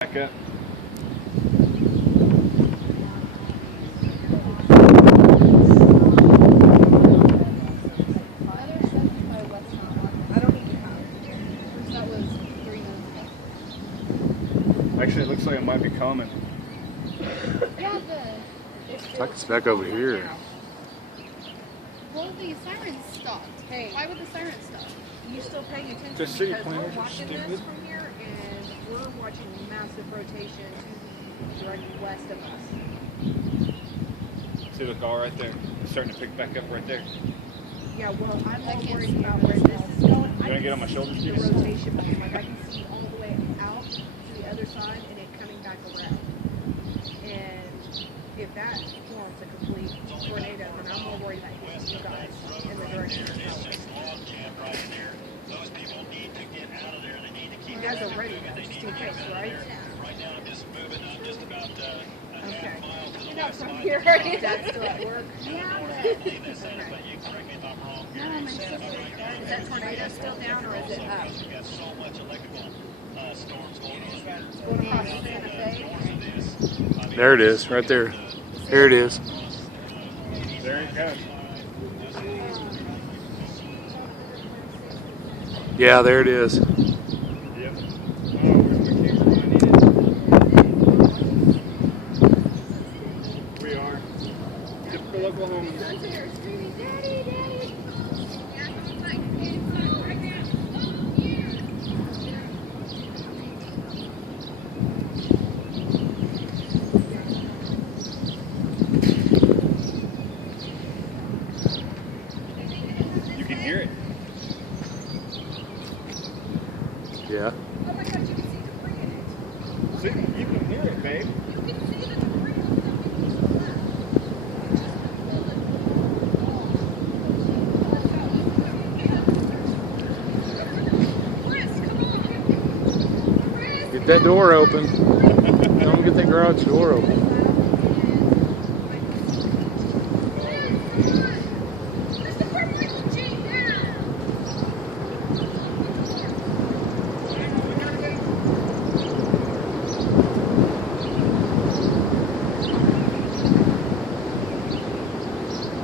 Back up. Actually, it looks like it might be coming. It's like it's back over here. Well, the sirens stopped. Hey, why would the sirens stop? You still paying attention The city because planners we're are watching stupid. this from here, and we're watching massive rotation to the directly west of us. See, look, all right there. It's starting to pick back up right there. Yeah, well, I'm I more can't worried see about it where this is going. You wanna get on my shoulders, The Judith? rotation being, like I can see all the way out to the other side and it coming back around. And if that forms a complete tornado, then I'm more worried about hitting you guys in the direction of power. You guys are ready, though, just in case, right? Okay. You're not from here, are you? That's still at work. Is that tornado still down or is it up? Going across Santa Fe? There it is, right there. Here it is. There it goes. Yeah, there it is. Yep. Oh, where's my camera? I need it. We are. Typical Oklahomans. You can hear it. Yeah. Oh my God, you can see debris in it. See, you can hear it, babe. You can see the debris Get that door open. Don't get that garage door open.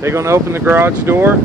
They gonna open the garage door?